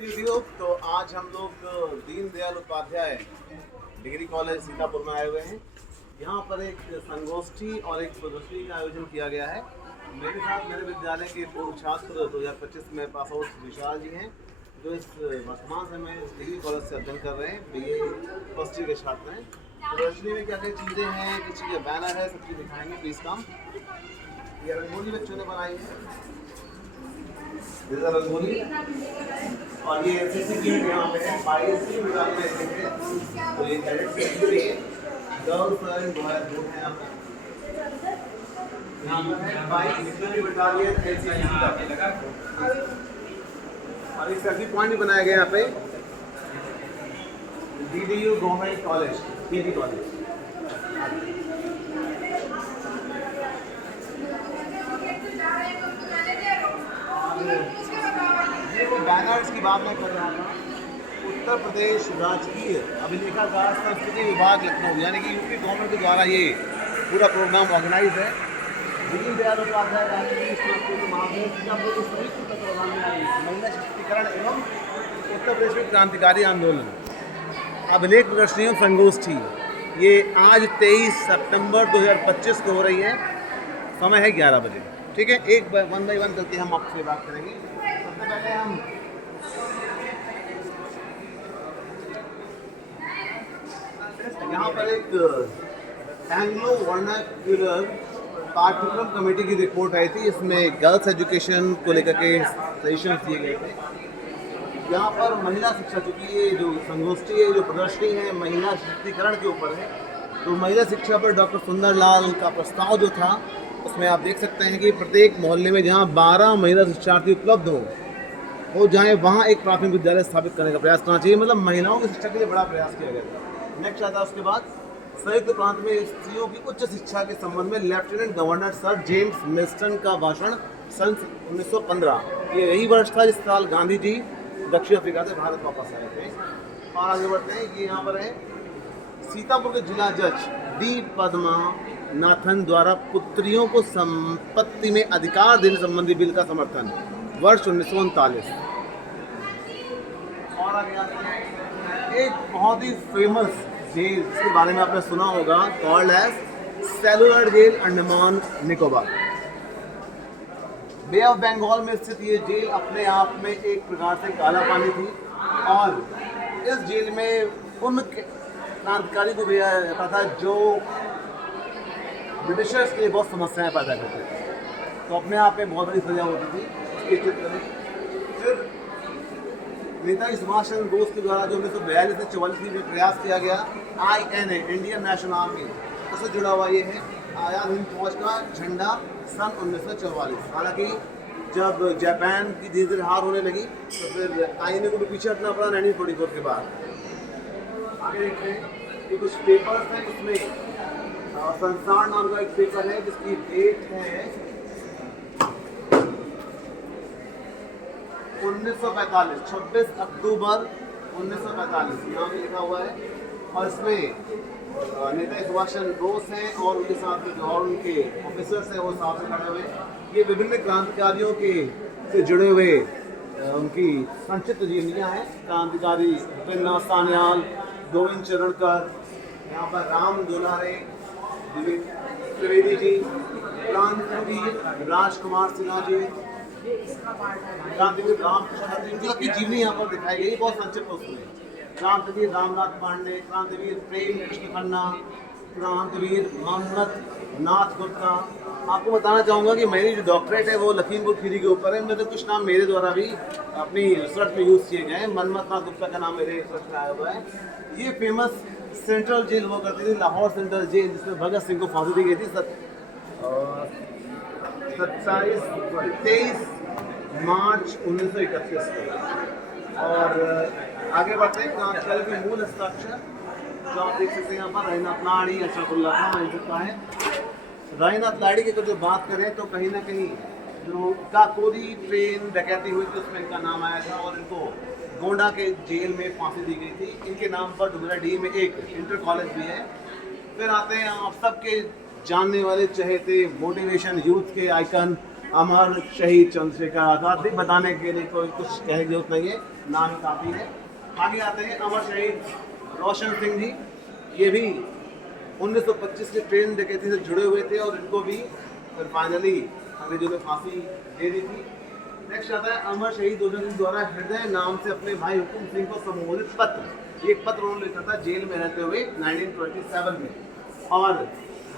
YouTube. तो आज हम लोग दीनदयाल उपाध्याय डिग्री कॉलेज सीतापुर में आए हुए हैं। यहाँ पर एक संगोष्ठी और एक प्रदर्शनी का आयोजन किया गया है। मेरे साथ मेरे विद्यालय के पूर्व छात्र 2025 में पास आउट विशाल जी हैं, जो इस वर्तमान समय इस डिग्री कॉलेज से अध्ययन कर रहे हैं। BA फर्स्ट ईयर के छात्र हैं। प्रदर्शनी में क्या क्या चीज़ें हैं, किसी का बैनर है, सब चीज़ दिखाएंगे। प्लीज़ कम। ये रंगोली बच्चों ने बनाई है, रंगोली। और ये एनसीसी की यहाँ पे है, 22 की विभाग में देखेंगे तो ये कैडेट सेक्रेटरी है, गर्ल्स एंड बॉयज दोनों हैं यहाँ पर। यहाँ पर है 22वीं बटालियन एनसीसी का, और एक सेल्फी पॉइंट भी बनाया गया यहाँ पे। DDU government college, PG college. Banners की बात मैं कर रहा था। उत्तर प्रदेश राजकीय अभिलेखागार संस्कृति विभाग लखनऊ, यानी कि यूपी गवर्नमेंट के द्वारा ये पूरा प्रोग्राम ऑर्गेनाइज है। दीनदयाल उपाध्याय राष्ट्रीय संस्कृति महाविद्यालय सीतापुर के संयुक्त तत्वाधान में आई महिला सशक्तिकरण एवं उत्तर प्रदेश में क्रांतिकारी आंदोलन अभिलेख प्रदर्शनी एवं संगोष्ठी, ये आज 23 सितंबर 2025 को हो रही है। समय है 11 बजे। ठीक है, एक वन बाई वन करके हम आपसे बात करेंगे। सबसे पहले हम यहाँ पर एक एंग्लो वर्नाक्यूलर पाठ्यक्रम कमेटी की रिपोर्ट आई थी। इसमें गर्ल्स एजुकेशन को लेकर के सजेशन दिए गए थे। यहाँ पर महिला शिक्षा, चूँकि ये जो संगोष्ठी है, जो प्रदर्शनी है, महिला सशक्तिकरण के ऊपर है, तो महिला शिक्षा पर डॉक्टर सुंदरलाल का प्रस्ताव जो था, उसमें आप देख सकते हैं कि प्रत्येक मोहल्ले में जहाँ 12 महिला शिक्षार्थी उपलब्ध हो जाए, वहाँ एक प्राथमिक विद्यालय स्थापित करने का प्रयास करना चाहिए। मतलब महिलाओं की शिक्षा के लिए बड़ा प्रयास किया गया था। नेक्स्ट आता है उसके बाद संयुक्त प्रांत में स्त्रियों की उच्च शिक्षा के संबंध में lieutenant governor sir James Milton का भाषण सन 1915। ये यही वर्ष था जिस साल गांधी जी दक्षिण अफ्रीका से भारत वापस आए थे। और आगे बढ़ते हैं कि यहाँ पर है सीतापुर के जिला जज D पद्मा नाथन द्वारा पुत्रियों को संपत्ति में अधिकार देने संबंधी बिल का समर्थन, वर्ष 1939। और आगे आते हैं एक बहुत ही फेमस जेल जिसके बारे में आपने सुना होगा, called as cellular jail, Andaman Nicobar. Bay of Bengal में स्थित ये जेल अपने आप में एक प्रकार से काला पानी थी, और इस जेल में उन क्रांतिकारी को भेजा जाता था जो ब्रिटिशर्स के लिए बहुत समस्याएं पैदा करते थे। तो अपने आप में बहुत बड़ी सजा होती थी इसके चित्र में। फिर नेताजी सुभाष चंद्र बोस के द्वारा जो 1942 से 44 में प्रयास किया गया, INA इंडियन नेशनल आर्मी, उससे जुड़ा हुआ ये है आज़ाद हिंद फौज का झंडा सन 1944। हालांकि जब जापान की धीरे धीरे हार होने लगी तो फिर INA को भी पीछे हटना पड़ा 1944 के बाद। आगे देखते हैं कि कुछ पेपर्स हैं। इसमें संसार नाम का एक पेपर है जिसकी डेट है 1945, 26 अक्टूबर 1945 यहाँ पे लिखा हुआ है। और इसमें नेताजी सुभाष चंद्र बोस हैं और उनके साथ जो और उनके ऑफिसर्स हैं वो साथ में खड़े हुए। ये विभिन्न क्रांतिकारियों के से जुड़े हुए उनकी संक्षिप्त जीवनियाँ हैं। क्रांतिकारी भूपेन्द्रनाथ सान्याल, गोविंद चरणकर, यहाँ पर राम दुलारे त्रिवेदी जी, क्रांतिवीर राजकुमार सिन्हा जी, क्रांतिवीर रामकृष्ण जी, इनकी जीवनी यहाँ पर दिखाई गई, बहुत संक्षिप्त उसमें। क्रांतिवीर रामनाथ पांडे, क्रांतिवीर प्रेम कृष्ण खन्ना, क्रांतिवीर मोहम्मद नाथ गुप्ता। आपको बताना चाहूँगा कि मेरी जो डॉक्टरेट है वो लखीमपुर खीरी के ऊपर है। मेरे कुछ नाम मेरे द्वारा भी अपनी रिसर्च में यूज़ किए गए हैं। मनमथ नाथ गुप्ता का नाम मेरे रिसर्च में आया हुआ है। ये फेमस सेंट्रल जेल हुआ करती थी, लाहौर सेंट्रल जेल, जिसमें भगत सिंह को फांसी दी गई थी 23 मार्च 1931 को। और आगे बढ़ते हैं क्रांतिकारी के मूल हस्ताक्षर जो आप देख सकते हैं यहाँ पर, रहीनाथ लाड़ी, अशरफुल्ला खान मिल सकता है। रहीनाथ लाड़ी की जो बात करें तो कहीं ना कहीं जो काकोरी ट्रेन डकैती हुई थी उसमें इनका नाम आया था और इनको गोंडा के जेल में फांसी दी गई थी। इनके नाम पर डुमराडीह में एक इंटर कॉलेज भी है। फिर आते हैं आप सबके जानने वाले चहेते मोटिवेशन यूथ के आइकन अमर शहीद चंद्रशेखर आज़ाद भी बताने के लिए कोई कुछ कहने की जरूरत नहीं है, नाम ही काफ़ी है। आगे आते हैं अमर शहीद रोशन सिंह जी, ये भी 1925 के ट्रेन डकैती से जुड़े हुए थे और इनको भी फिर फाइनली अंग्रेजों ने फांसी दे दी थी। नेक्स्ट आता है अमर शहीद रोशन सिंह द्वारा हृदय नाम से अपने भाई हुकुम सिंह को संबोधित पत्र। एक पत्र उन्होंने लिखा था जेल में रहते हुए 1927 में, और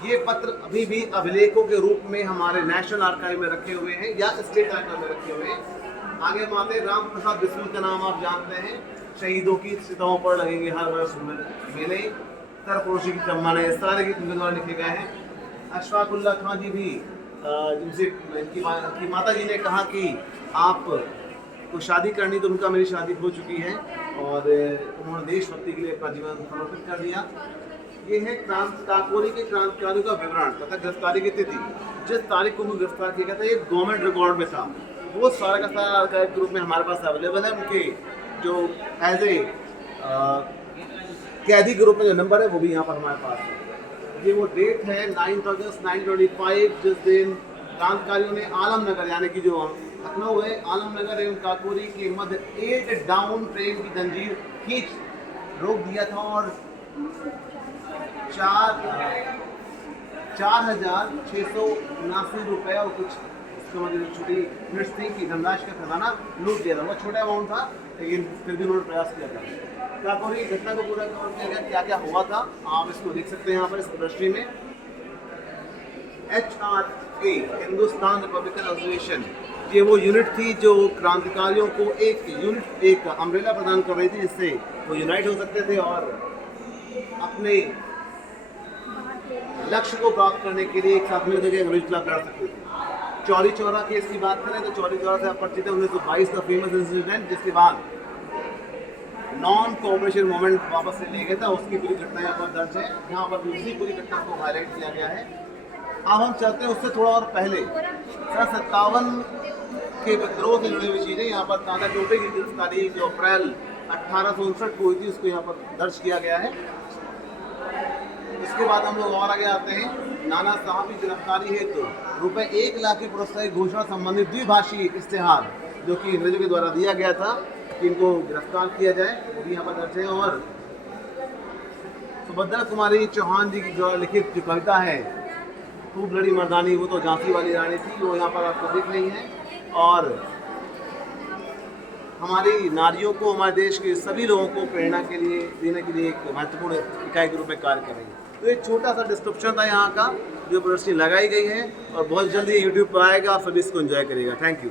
ये पत्र अभी भी अभिलेखों के रूप में हमारे नेशनल आर्काइव में रखे हुए हैं या स्टेट आर्काइव में रखे हुए हैं। आगे हम आते हैं राम प्रसाद बिस्मिल का नाम आप जानते हैं, शहीदों की चिताओं पर लगेंगे हर वर्ष मेले, तरफरोशी की चम्मन, इस सारे गीत उनके द्वारा लिखे गए हैं। अशफाकुल्ला खां जी भी, जिनसे इनकी माता जी ने कहा कि आप को शादी करनी, तो उनका मेरी शादी हो चुकी है और उन्होंने देशभक्ति के लिए अपना जीवन समर्पित कर दिया। ये है काकोरी के क्रांतिकारियों का विवरण तथा गिरफ्तारी की तिथि। जिस तारीख को उनको गिरफ्तार किया गया था ये गवर्नमेंट रिकॉर्ड में था, वो सारा का सारा आर्काइव के रूप में हमारे पास अवेलेबल है। उनके जो एज ए कैदी के रूप में जो नंबर है वो भी यहाँ पर हमारे पास है। ये वो डेट है 9 अगस्त 1925, जिस दिन क्रांतिकारियों ने आलमनगर यानी कि जो लखनऊ है, आलमनगर एवं काकोरी के मध्य 8 डाउन ट्रेन की जंजीर खींच रोक दिया था और 4,679 रुपये और कुछ छोटी यूनिट्स थी कि धनराशि का खजाना लूट लिया था। वो छोटा अमाउंट था लेकिन फिर भी उन्होंने प्रयास किया था। काकोरी घटना को पूरा कवर किया गया, क्या क्या हुआ था आप इसको देख सकते हैं यहाँ पर इस प्रदर्शनी में। HRA हिंदुस्तान रिपब्लिकन एसोसिएशन, ये वो यूनिट थी जो क्रांतिकारियों को एक अम्ब्रेला प्रदान कर रही थी जिससे वो यूनाइट हो सकते थे और अपने लक्ष्य को प्राप्त करने के लिए एक साथ मिलकर के अंग्रेज खिलाफ लड़ सकते थे। चौरी चौरा केस की बात करें तो चौरी चौरा से आप परिचित है, 1922 का फेमस इंसिडेंट जिसके बाद नॉन कोऑपरेशन मूवमेंट वापस से ले गया था, उसकी पूरी घटना यहाँ पर दर्ज है। यहाँ पर दूसरी पूरी घटना को हाईलाइट किया गया है। अब हम चलते हैं उससे थोड़ा और पहले 57 के विद्रोह से जुड़ी हुई चीज़ें। यहाँ पर ताना टोपे की गिरफ्तारी जो अप्रैल 1859 को हुई थी उसको यहाँ पर दर्ज किया गया है। इसके बाद हम लोग और आगे आते हैं। नाना साहब की गिरफ्तारी हेतु रुपए 1 लाख की पुरस्कार घोषणा संबंधित द्विभाषी इश्तेहार जो कि अंग्रेजों के द्वारा दिया गया था कि इनको गिरफ्तार किया जाए, वो भी यहाँ पर दर्ज है। और सुभद्रा कुमारी चौहान जी की द्वारा लिखित जो कविता है खूब लड़ी मर्दानी, वो तो झांसी वाली रानी थी, वो यहाँ पर आपको दिख रही है। और हमारी नारियों को, हमारे देश के सभी लोगों को प्रेरणा के लिए देने के लिए एक महत्वपूर्ण इकाई के रूप में कार्य कर रही है। तो एक छोटा सा डिस्क्रिप्शन था यहाँ का जो प्रदर्शनी लगाई गई है और बहुत जल्दी यूट्यूब पर आएगा, आप सभी इसको एंजॉय करिएगा। Thank you.